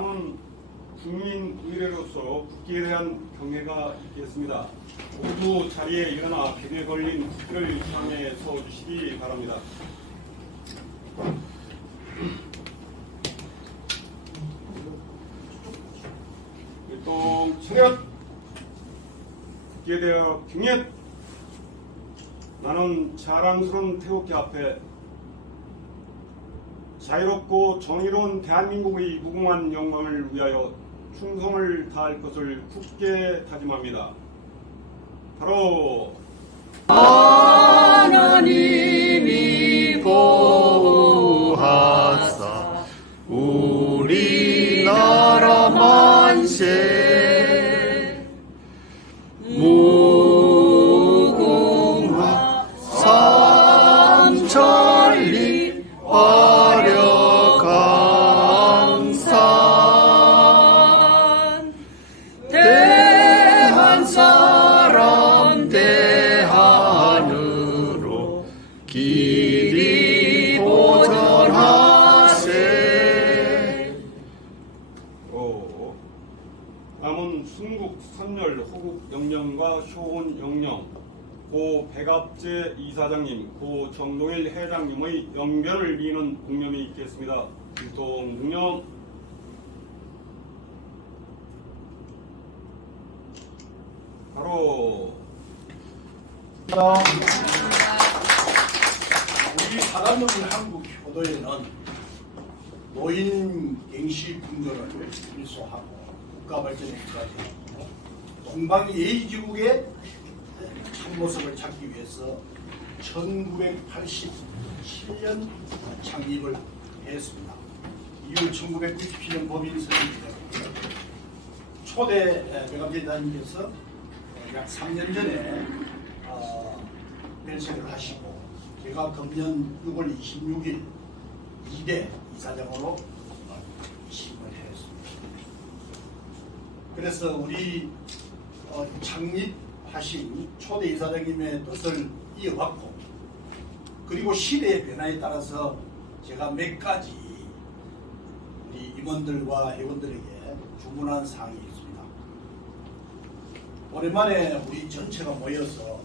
다음은 국민 의례로서 국기에 대한 경례가 있겠습니다. 모두 자리에 일어나 벽에 걸린 국기를 향해 서주시기 바랍니다. 일동 차렷! 국기에 대하여 경례! 나는 자랑스러운 태극기 앞에 자유롭고 정의로운 대한민국의 무궁한 영광을 위하여 충성을 다할 것을 굳게 다짐합니다. 바로 하나님이 보호하사 우리나라 만세 무궁화 삼천리 화려강산 대한 사람 대한으로 길이 보전하세. 남은 순국 선열 호국 영령과 효훈 영령, 고 백압제 이사장님, 고 정동일 회장님의 영변을 미는 공명이 있겠습니다. 일동 공명. 바로 우리 사단법인 한국 효도에는 노인 갱시 분전을 일소하고 국가 발전에 기여하고 동방 예의지국의 참모습을 찾기 위해서 1987년 창립을 했습니다. 이후 1997년 법인 설립되었고 초대 백암제 대장님께서 약 3년 전에 별책을 하시고 제가 금년 6월 26일 2대 이사장으로 취임을 했습니다. 그래서 우리 창립하신 초대 이사장님의 뜻을 이어받고 그리고 시대의 변화에 따라서 제가 몇 가지 우리 임원들과 회원들에게 주문한 사항이 있습니다. 오랜만에 우리 전체가 모여서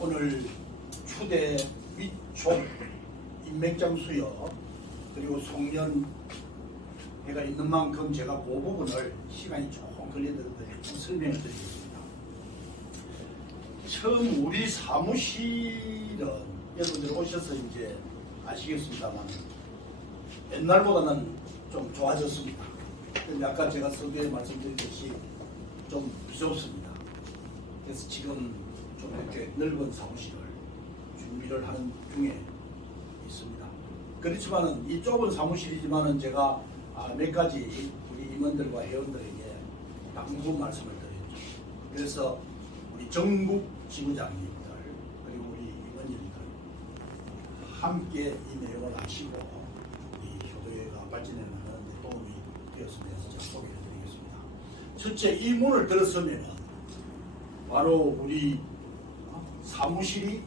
오늘 추대 위촉 인맥장 수여 그리고 송년회가 있는 만큼 제가 그 부분을 시간이 조금 걸리더라도 좀 설명을 드리겠습니다. 처음 우리 사무실은 여러분들 오셔서 이제 아시겠습니다만 옛날보다는 좀 좋아졌습니다. 근데 아까 제가 서두에 말씀드렸듯이 좀 비좁습니다. 그래서 지금 좀 이렇게 넓은 사무실을 준비를 하는 중에 있습니다. 그렇지만은 이 좁은 사무실이지만은 제가 몇 가지 우리 임원들과 회원들에게 당부 말씀을 드렸죠. 그래서 우리 전국 지부장님들 그리고 우리 임원님들 함께 이 내용을 아시고 이 효도회가 발전해 나가는 데 도움이 되었으면 해서 제가 소개를 드리겠습니다. 첫째, 이 문을 들었으면 바로 우리 사무실이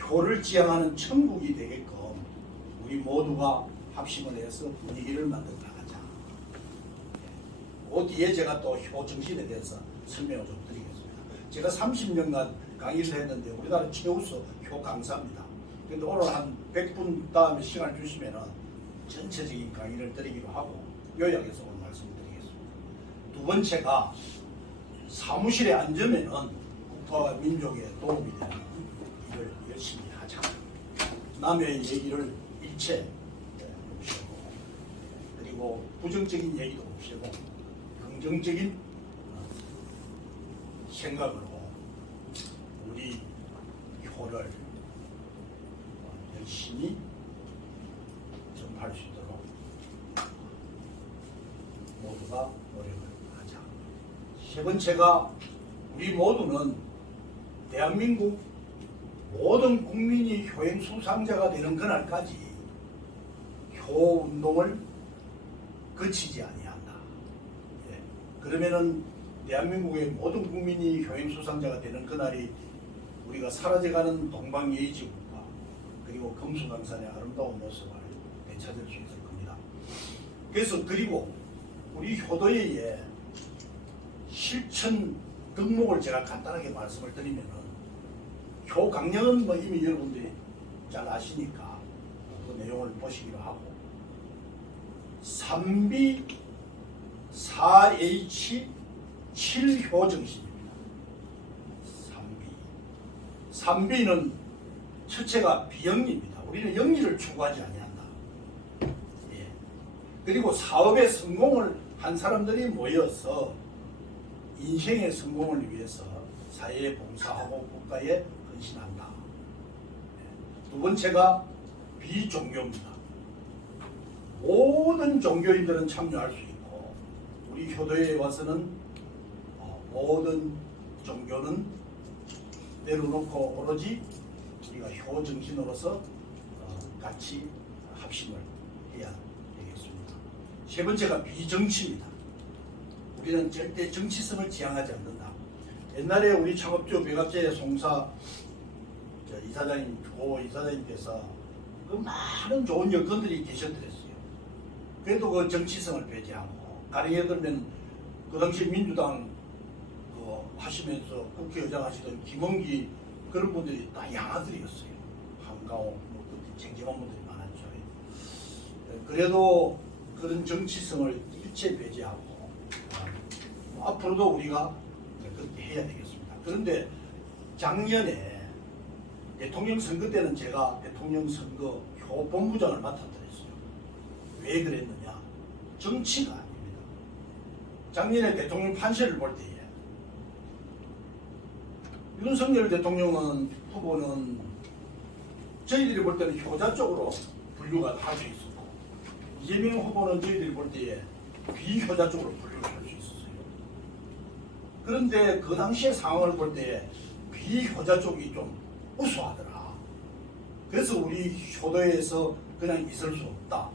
효를 지향하는 천국이 되게끔 우리 모두가 합심을 해서 분위기를 만들어 나가자. 그 뒤에 제가 또 효 정신에 대해서 설명을 좀 드리겠습니다. 제가 30년간 강의를 했는데 우리나라 최우수 효 강사입니다. 그런데 오늘 한 100분 다음에 시간을 주시면은 전체적인 강의를 드리기로 하고 요약해서 오늘 말씀드리겠습니다. 두 번째가 사무실에 앉으면은 국가와 민족에 도움이 되는 일을 열심히 하자. 남의 얘기를 일체 없애고 그리고 부정적인 얘기도 없애고 긍정적인 생각으로 우리 효를 열심히 전파할 수 있도록 모두가 노력을 하자. 세 번째가 우리 모두는 대한민국 모든 국민이 효행 수상자가 되는 그날까지 효 운동을 거치지 아니한다. 예. 그러면은 대한민국의 모든 국민이 효행 수상자가 되는 그날이 우리가 사라져가는 동방예의지국과 그리고 금수강산의 아름다운 모습을 되찾을 수 있을 겁니다. 그래서 그리고 우리 효도회의 실천 덕목을 제가 간단하게 말씀을 드리면은 효 강령은 뭐 이미 여러분들이 잘 아시니까 그 내용을 보시기로 하고 3B 4H 7효 정신입니다. 3B 3B는 첫째가 비영리입니다. 우리는 영리를 추구하지 아니한다. 예. 그리고 사업의 성공을 한 사람들이 모여서 인생의 성공을 위해서 사회에 봉사하고 국가에 헌신한다. 예. 두 번째가 비종교입니다. 모든 종교인들은 참여할 수 있고 우리 효도회에 와서는 모든 종교는 내려놓고 오로지 우리가 효정신으로서 같이 합심을 해야 되겠습니다. 세 번째가 비정치입니다. 우리는 절대 정치성을 지향하지 않는다. 옛날에 우리 창업주 백악재 송사 이사장님, 고 이사장님께서 그 많은 좋은 여건들이 계셨더랬어요. 그래도 그 정치성을 배제하고 가령 예를 들면 그 당시 민주당 하시면서 국회의장 하시던 김원기 그런 분들이 다 양아들이었어요. 한가호, 뭐 그때 쟁쟁한 분들이 많았죠. 그래도 그런 정치성을 일체 배제하고 앞으로도 우리가 그렇게 해야 되겠습니다. 그런데 작년에 대통령 선거 때는 제가 대통령 선거 효본부장을 맡았더랬어요. 왜 그랬느냐? 정치가 아닙니다. 작년에 대통령 판세를 볼 때에 윤석열 대통령은 후보는 저희들이 볼 때는 효자 쪽으로 분류가 할 수 있었고 이재명 후보는 저희들이 볼 때에 비효자 쪽으로 분류를 할 수 있었어요. 그런데 그 당시의 상황을 볼 때에 비효자 쪽이 좀 우수하더라. 그래서 우리 효도에서 그냥 있을 수 없다.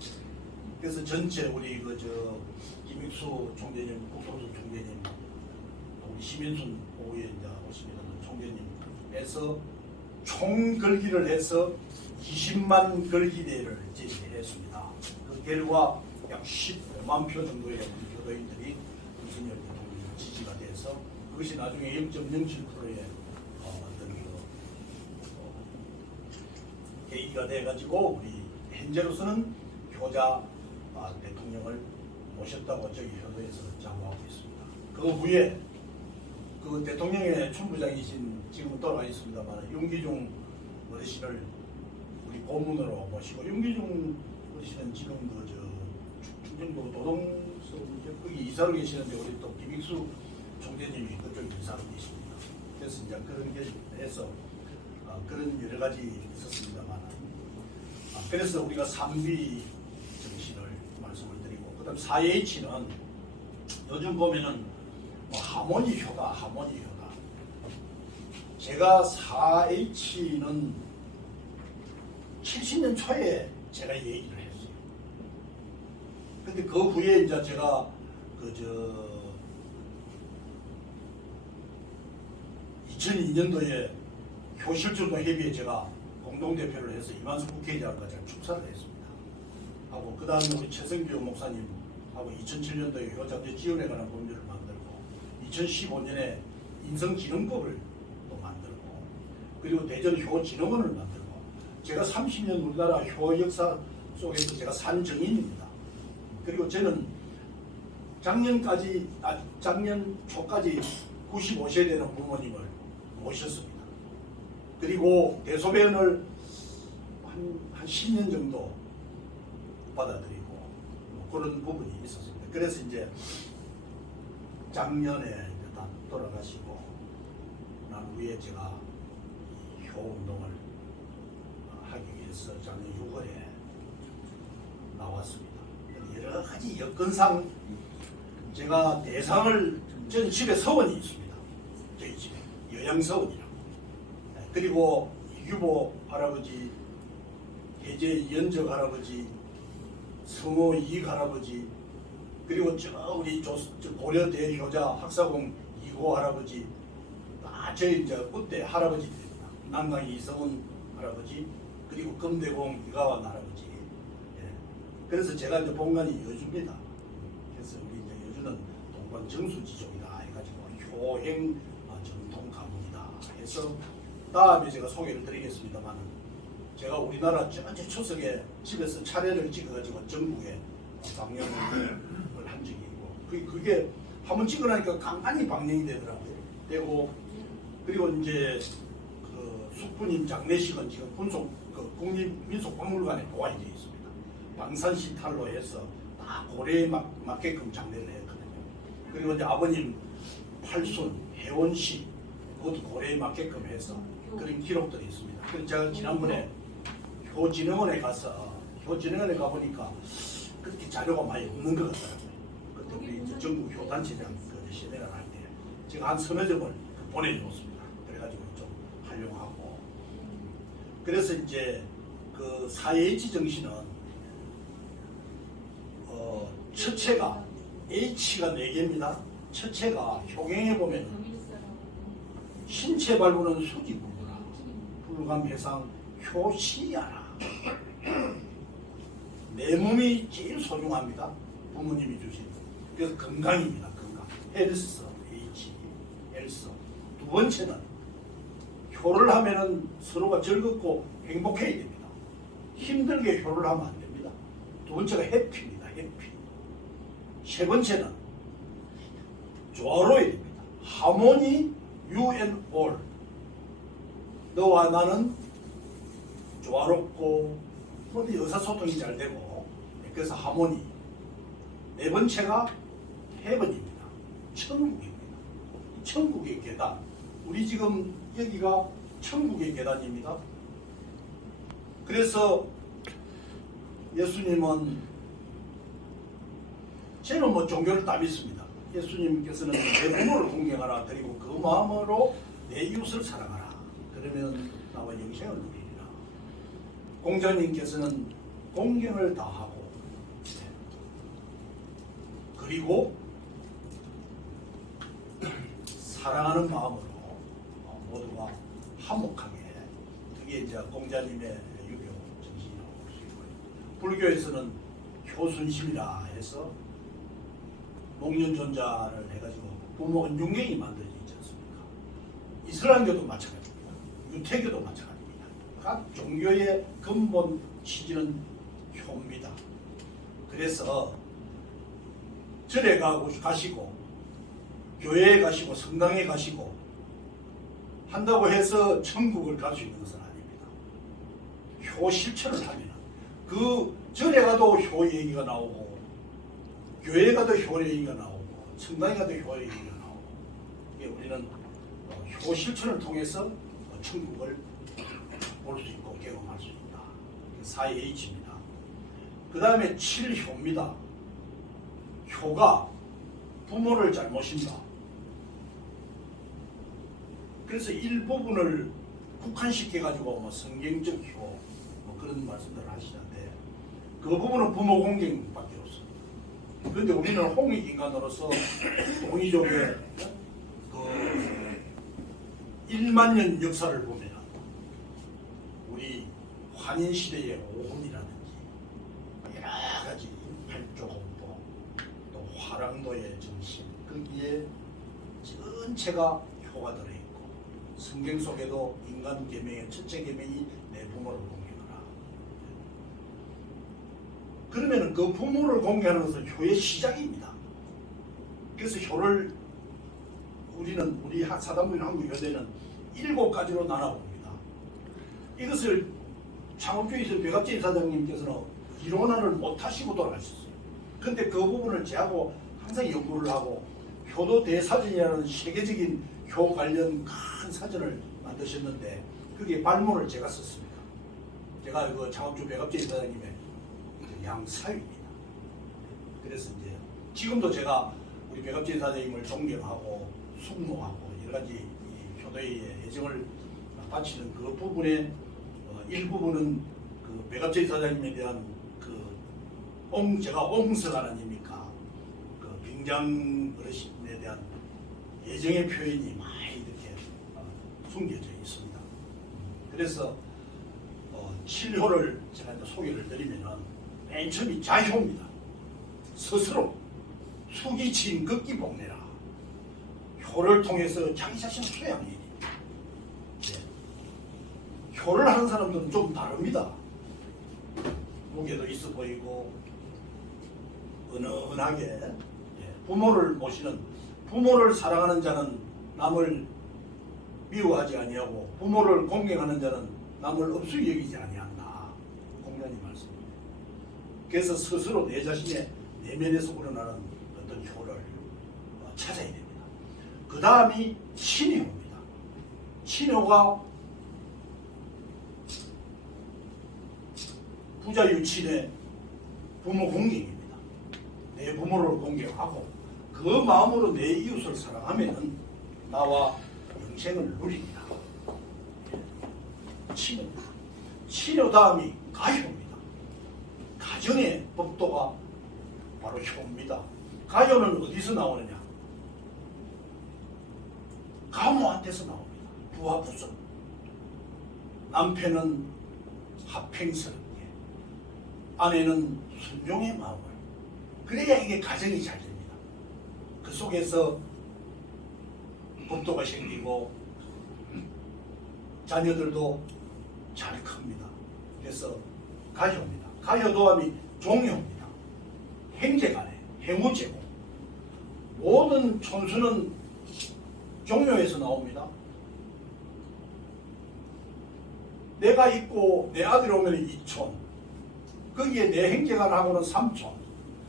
그래서 전체 우리 김익수 총재님, 국토수 총재님, 우리 심인순 오후에 이제 오시면 총재님에서 총 걸기를 해서 20만 걸기대를 제시했습니다. 그 결과 약 15만 표 정도의 우리 교도인들이 윤석열 대통령 지지가 돼서 그것이 나중에 0.07%의 계기가 돼가지고 우리 현재로서는 효자 대통령을 모셨다고 저희 효도에서 자부하고 있습니다. 그 후에 그 대통령의 총부장이신 지금은 돌아가 있습니다만 윤기중 어르신을 우리 고문으로 모시고 윤기중 어르신은 지금 충청도 도동서 거기 이사로 계시는데 우리 또 김익수 총재님이 그쪽 이사로 계십니다. 그래서 이제 그런 게 해서 그런 여러 가지 있었습니다만 그래서 우리가 3B 정신을 말씀을 드리고 그다음 4H는 요즘 보면은 하모니 효다. 제가 4H는 70년 초에 제가 얘기를 했어요. 근데 그 후에 이제 제가 2002년도에 효실주도 협의회 제가 공동대표를 해서 이만수 국회의장과 제가 축사를 했습니다. 하고 그 다음에 우리 최성규 목사님하고 2007년도에 효자재 지원에 관한 법률을 만들고 2015년에 인성지능법을 또 만들고 그리고 대전 효진흥원을 만들고 제가 30년 우리나라 효 역사 속에서 제가 산 증인입니다. 그리고 저는 작년 초까지 95세 되는 부모님을 모셨습니다. 그리고 대소변을 한 10년 정도 받아들이고 뭐 그런 부분이 있었습니다. 그래서 이제 작년에 이제 다 돌아가시고 난 후에 제가 이 효운동을 하기 위해서 작년 6월에 나왔습니다. 여러 가지 여건상 제가 대상을 전 집에 서원이 있습니다. 저희 집에 여양서원이라고. 그리고 유보 할아버지, 대제 이연적 할아버지, 성호 이익 할아버지, 그리고 우리 고려대 효자 학사공 이고 할아버지, 다 저희 이제 그때 할아버지들입니다. 남강 이성훈 할아버지, 그리고 금대공 이가완 할아버지. 예. 그래서 제가 이제 본관이 여주입니다. 그래서 우리 이제 여주는 동방 정수지종이다 해가지고 효행 전통 가문이다 해서 다음에 제가 소개를 드리겠습니다만 제가 우리나라 전체 추석에 집에서 차례를 찍어가지고 전국에 방영을 한 적이 있고 그게 한번 찍어나니까 간간히 방영이 되더라고요. 되고 그리고 이제 그 숙부님 장례식은 지금 군속 그 국립민속박물관에 보관이 되어 있습니다. 방산시 탈로 해서 다 고려에 맞게끔 장례를 했거든요. 그리고 이제 아버님 팔순 해원시 그것도 고려에 맞게끔 해서 그런 기록들이 있습니다. 그래서 제가 지난번에 효진흥원에 가보니까 그렇게 자료가 많이 없는 것 같더라고요. 그때 우리 이제 전국 효단체장 그 세미나를 할 때 제가 한 서너 점을 보내줬습니다. 그래가지고 좀 활용하고 그래서 이제 그 4H 정신은 첫째가 H가 4개입니다. 첫째가 효경에 보면 신체 발부는 수지불구라 불감해상 효시야라. 내 몸이 제일 소중합니다. 부모님이 주신. 그래서 건강입니다. 건강. 헬스, H, 헬스. 두 번째는 효를 하면은 서로가 즐겁고 행복해야 됩니다. 힘들게 효를 하면 안 됩니다. 두 번째가 해피입니다. 해피. 세 번째는 조화로워야 됩니다. 하모니, you and all. 너와 나는 조화롭고 모두 의사소통이 잘 되고 그래서 하모니. 네 번째가 헤븐입니다. 천국입니다. 천국의 계단. 우리 지금 여기가 천국의 계단입니다. 그래서 예수님은 저는 뭐 종교를 다 믿습니다. 예수님께서는 내 부모를 공경하라 그리고 그 마음으로 내 이웃을 사랑하라. 그러면 나와 영생을 누리리라. 공자님께서는 공경을 다하고 그리고 사랑하는 마음으로 모두가 화목하게 그게 이제 공자님의 유교 정신이라고 볼 수 있고요. 불교에서는 효순심이라 해서 목련존자를 해가지고 부모 은중경이 만들어져 있지 않습니까? 이슬람교도 마찬가지입니다. 유태교도 마찬가지입니다. 각 종교의 근본 취지는 효입니다. 그래서 절에 가시고 교회에 가시고 성당에 가시고 한다고 해서 천국을 갈 수 있는 것은 아닙니다. 효 실천을 하면 그 절에 가도 효 얘기가 나오고 교회에 가도 효 얘기가 나오고 성당에 가도 효 얘기가 나오고 우리는 효 실천을 통해서 천국을 볼 수 있고 경험할 수 있다. 4H입니다. 그 다음에 7효입니다. 효가 부모를 잘 모신다. 그래서 일부분을 국한시켜가지고 뭐 성경적 효 뭐 그런 말씀들을 하시는데 그 부분은 부모 공경밖에 없습니다. 그런데 우리는 홍익인간으로서 동이족의 그 1만 년 역사를 보면 우리 환인시대의 오혼이라든지 여러 가지 팔조공포 또 화랑도의 정신 거기에 전체가 효가 들어있고 성경 속에도 인간 계명의 첫째 계명이 내 부모를 공경하라. 그러면 그 부모를 공경하는 것은 효의 시작입니다. 그래서 효를 우리 사단부인 한국효대는 7가지로 나눠봅니다. 이것을 창업주에서 백악재 이사장님께서는 이론화를 못하시고 돌아가셨어요. 그런데 그 부분을 제하고 항상 연구를 하고 효도 대사전이라는 세계적인 효 관련 큰 사전을 만드셨는데 그게 발문을 제가 썼습니다. 제가 그 창업주 백악재 이사장님의 양사위입니다. 그래서 이제 지금도 제가 우리 백악재 이사장님을 존경하고 숭모하고 여러 가지 이 효도의 애정을 바치는 그 부분에 일부분은 그 백악재 이사장님에 대한 제가 옹석 아닙니까? 그 빙장 어르신에 대한 애정의 표현이 많이 이렇게 숨겨져 있습니다. 그래서 7효를 제가 이제 소개를 드리면은 맨 처음이 자효입니다. 스스로 숙이 진극기 복내라. 효를 통해서 자기 자신을 소양해야 됩니다. 예. 효를 하는 사람들은 좀 다릅니다. 무게도 있어 보이고 은은하게 예. 부모를 모시는, 부모를 사랑하는 자는 남을 미워하지 아니하고 부모를 공경하는 자는 남을 업수히 여기지 아니한다. 공자님 말씀입니다. 그래서 스스로 내 자신의 내면에서 우러나는 어떤 효를 찾아야 됩니다. 그 다음이 친효입니다. 친효가 부자유친의 부모 공경입니다. 내 부모를 공경하고 그 마음으로 내 이웃을 사랑하면 나와 영생을 누립니다. 친효. 친효 다음이 가효입니다. 가정의 법도가 바로 효입니다. 가효는 어디서 나오느냐? 가모한테서 나옵니다. 부하 부son. 남편은 합행스럽게, 아내는 순종의 마음을. 그래야 이게 가정이 잘 됩니다. 그 속에서 법도가 생기고 자녀들도 잘 큽니다. 그래서 가효입니다. 가효 도함이 종효입니다. 행제간에 행우제공. 모든 촌수는 종묘에서 나옵니다. 내가 있고 내 아들이 오면 2촌, 거기에 내 행제간하고는 3촌,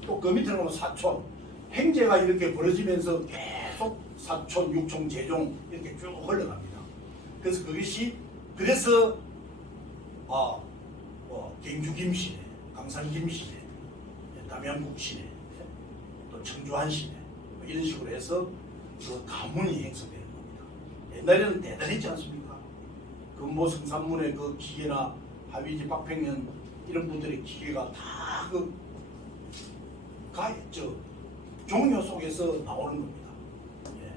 또 그 밑에 오면 4촌. 행제가 이렇게 벌어지면서 계속 4촌, 6촌, 제종 이렇게 쭉 흘러갑니다. 그래서 그것이 그래서 경주 김씨네, 강산 김씨네, 남양국 씨네, 또 청주한 씨네 이런 식으로 해서 그 가문이 행사되는 겁니다. 옛날에는 대단했지 않습니까? 금보 성산문의 그 기계나 하위지 박팽년 이런 분들의 기계가 다 종묘 속에서 나오는 겁니다. 예.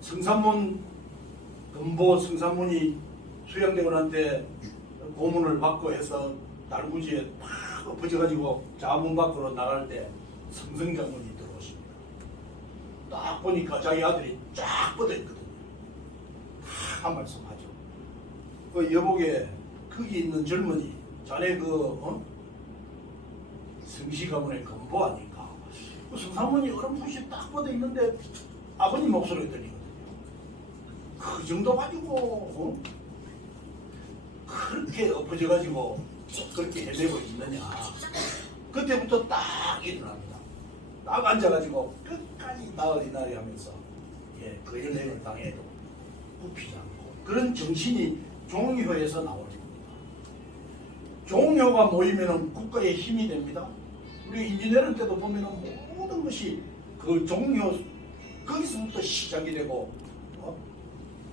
성산문 금보 성산문이 수양대원한테 고문을 받고 해서 달구지에 팍 엎어져가지고 자문 밖으로 나갈 때 성성장군이 들어오십니다. 딱 보니까 자기 아들이 쫙 뻗어있거든요. 한 말씀하죠. 그 여복에 거기 있는 젊은이 자네 성시 가문의 금보 아닌가? 그 성산문이 어렴풋이 딱 뻗어있는데 아버님 목소리 들리거든요. 그 정도 가지고 그렇게 엎어져가지고 그렇게 헤매고 있느냐. 그때부터 딱 일어납니다. 딱 앉아가지고 끝까지 나으리나리 하면서 그 연행을 당해도 굽히지 않고 그런 정신이 종효에서 나오는 겁니다. 종효가 모이면 국가의 힘이 됩니다. 우리 인지내릴 때도 보면 모든 것이 그 종효 거기서부터 시작이 되고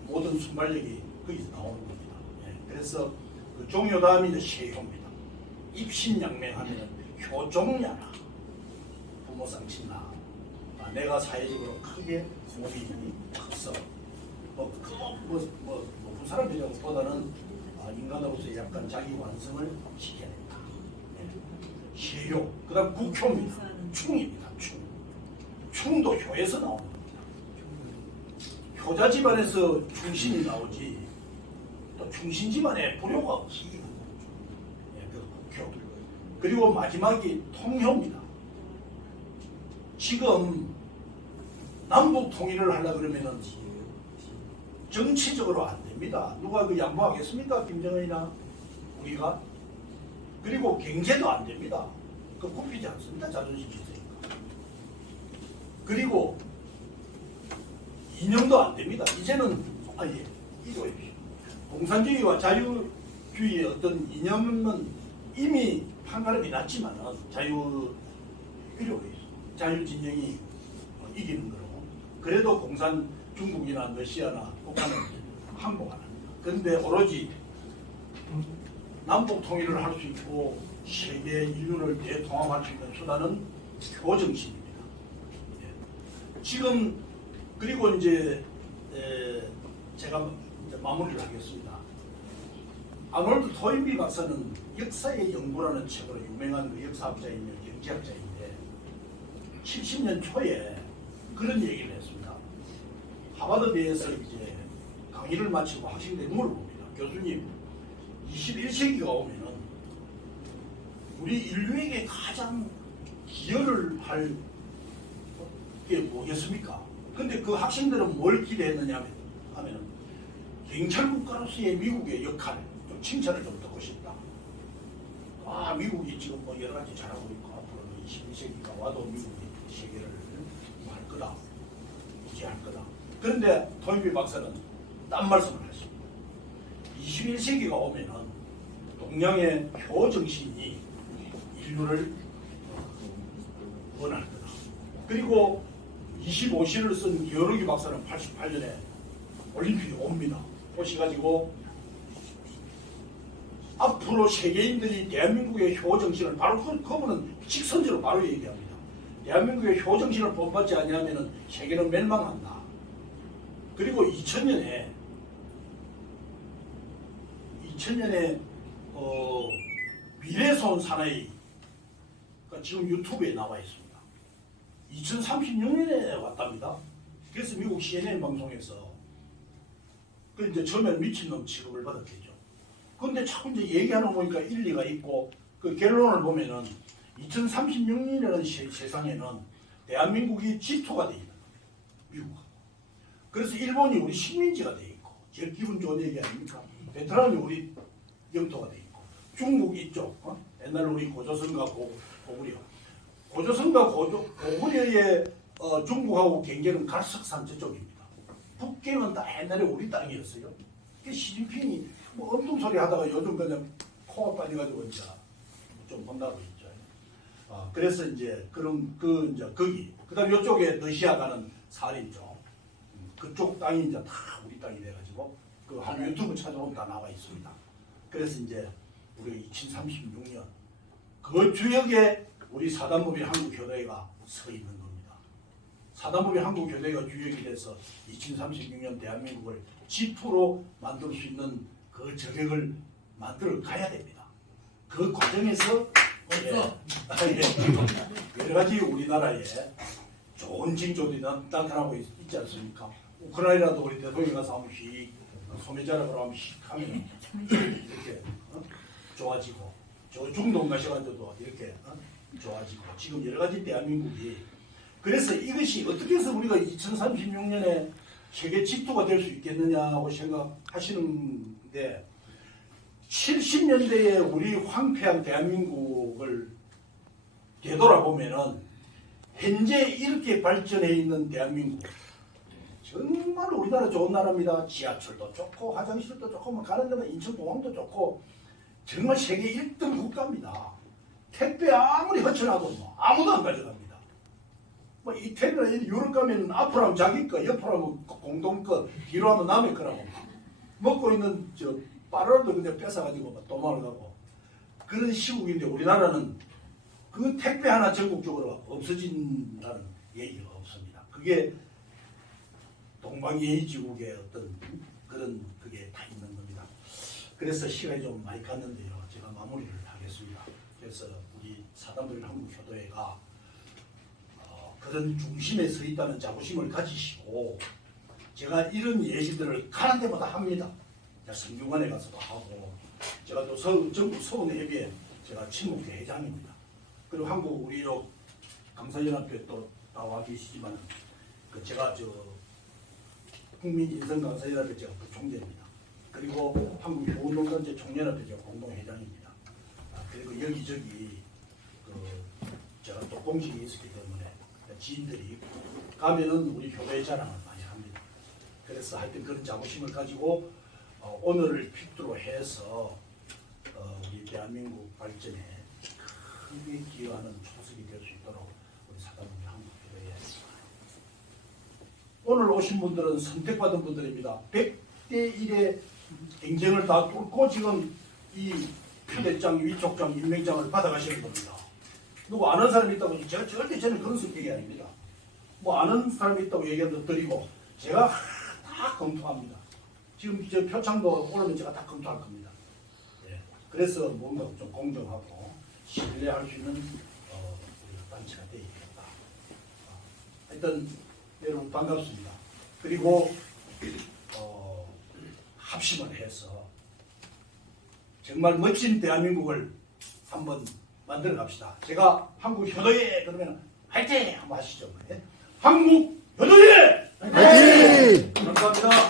모든 순발력이 거기서 나오는 겁니다. 그래서 그 종효 다음이 이제 세효입니다. 입신양명하면 효종야라. 부모상친나 내가 사회적으로 크게 몸이 커서 높은 사람들보다는 인간으로서 약간 자기 완성을 시켜야 된다. 세효. 그 다음 국효입니다. 충입니다. 충도 효에서 나오는 겁니다. 효자 집안에서 충신이 나오지 또 충신 집안에 불효가 없지. 그래서 국효. 그리고 마지막이 통효입니다. 지금 남북 통일을 하려고 그러면은 정치적으로 안 됩니다. 누가 그 양보하겠습니까? 김정은이나 우리가. 그리고 경제도 안 됩니다. 그 굽히지 않습니다. 자존심 있으니까. 그리고 이념도 안 됩니다. 이제는 이거 공산주의와 자유주의의 어떤 이념은 이미 판가름이 났지만 자유주의 자유진영이 이기는 거로. 그래도 중국이나 러시아나 북한은 항복 안 합니다. 그런데 오로지 남북 통일을 할 수 있고 세계 인류를 대통합할 수 있는 수단은 효정신입니다. 지금 그리고 이제 제가 이제 마무리를 하겠습니다. 아놀드 토인비 박사는 역사의 연구라는 책으로 유명한 그 역사학자이며 경제학자인데 70년 초에 그런 얘기를 했습니다. 하버드대에서 이제 강의를 마치고 학생들이 물어봅니다. 교수님, 21세기가 오면은 우리 인류에게 가장 기여를 할 게 뭐겠습니까? 근데 그 학생들은 뭘 기대했느냐 하면은 경찰 국가로서의 미국의 역할, 좀 칭찬을 좀 듣고 싶다. 아, 미국이 지금 뭐 여러 가지 잘하고 있고 앞으로는 21세기가 와도 미국이 세계를 할 거다. 유지할 거다. 그런데 토인비 박사는 딴 말씀을 하십니다. 21세기가 오면은 동양의 효정신이 인류를 원할 거다. 그리고 25시를 쓴 기어르기 박사는 88년에 올림픽에 옵니다. 오셔가지고 앞으로 세계인들이 대한민국의 효정신을 바로 그분은 직선제로 바로 얘기합니다. 대한민국의 효정신을 본받지 아니하면 세계는 멸망한다. 그리고 2000년에 미래손 사나이가 지금 유튜브에 나와 있습니다. 2036년에 왔답니다. 그래서 미국 CNN 방송에서 그 이제 처음에는 미친놈 취급을 받았겠죠. 그런데 자꾸 이제 얘기하는 거 보니까 일리가 있고 그 결론을 보면은 2036년이라는 세상에는 대한민국이 지토가 돼 있는 거예요. 미국하고. 그래서 일본이 우리 식민지가 돼 있고 제일 기분 좋은 얘기 아닙니까? 베트남이 우리 영토가 돼 있고 중국 이쪽 옛날 우리 고조선과 고구려 고조선과 고구려의 중국하고 경계는 갈석산 저쪽입니다. 북경은 다 옛날에 우리 땅이었어요. 시진핑이 뭐 엉뚱소리 하다가 요즘 그냥 코가 빠져가지고 이제 좀 혼나고 있죠. 그래서 이제 이제 거기 그다음 이쪽에 러시아 가는 사림 쪽 그쪽 땅이 이제 다 우리 땅이 돼가지고 그 한 유튜브 찾아보면 다 나와 있습니다. 그래서 이제 우리 2036년 그 주역에 우리 사단법인 한국교대가 서 있는 겁니다. 사단법인 한국교대가 주역이 돼서 2036년 대한민국을 지토로 만들 수 있는 그 저격을 만들어 가야 됩니다. 그 과정에서 여러 가지 우리나라에 좋은 징조들이 나타나고 있지 않습니까? 우크라이나도 우리 대통령이 가서 한번 휙 소매자락으로 한번 휙 하면 이렇게 좋아지고 저 중동 가셔가지고도 이렇게 좋아지고 지금 여러 가지 대한민국이 그래서 이것이 어떻게 해서 우리가 2036년에 세계 지도가 될 수 있겠느냐고 생각하시는데 70년대에 우리 황폐한 대한민국을 되돌아보면은 현재 이렇게 발전해 있는 대한민국 정말 우리나라 좋은 나라입니다. 지하철도 좋고 화장실도 좋고 뭐 가는 데는 인천공항도 좋고 정말 세계 1등 국가입니다. 택배 아무리 허천하고 뭐 아무도 안 가져갑니다. 뭐 이태리나 유럽 가면 앞으로 하면 자기 거, 옆으로 하면 공동 거, 뒤로 하면 남의 거라고 먹고 있는 저 빠르도 그냥 뺏어가지고 도망가고 그런 시국인데 우리나라는 그 택배 하나 전국적으로 없어진다는 얘기가 없습니다. 그게 동방예의지국의 어떤 그런 그게 다 있는 겁니다. 그래서 시간이 좀 많이 갔는데요. 제가 마무리를 하겠습니다. 그래서 우리 사단법인 한국교도회가 그런 중심에 서 있다는 자부심을 가지시고 제가 이런 얘기들을 가는 데마다 합니다. 성균관에 가서도 하고 제가 또 전국 서훈협의회 제가 친목회 회장입니다. 그리고 한국 우리 강사연합회 또 나와 계시지만 그 제가 국민인성강사연합회 제가 부총재입니다. 그리고 한국교원농단체 총연합회 제가 공동회장입니다. 그리고 여기저기 제가 또 공직이 있었기 때문에 지인들이 가면은 우리 교회 자랑을 많이 합니다. 그래서 하여튼 그런 자부심을 가지고 오늘을 필두로 해서 우리 대한민국 발전에 크게 기여하는 초석이 될 수 있도록 우리 사단법인 한국교회에 오늘 오신 분들은 선택받은 분들입니다. 100대 1의 경쟁을 다 뚫고 지금 이 표대장, 위촉장, 임명장을 받아가시는 겁니다. 누구 아는 사람이 있다고 제가 절대 저는 그런 성격이 아닙니다. 뭐 아는 사람이 있다고 얘기해도 드리고 제가 다 검토합니다. 지금 저 표창도 오르면 제가 다 검토할 겁니다. 그래서 뭔가 좀 공정하고 신뢰할 수 있는 단체가 되어 있겠다. 하여튼 여러분 반갑습니다. 그리고 합심을 해서 정말 멋진 대한민국을 한번 만들어 갑시다. 제가 한국 효도에 그러면 화이팅 한번 하시죠. 네? 한국 효도에 화이팅! 감사합니다.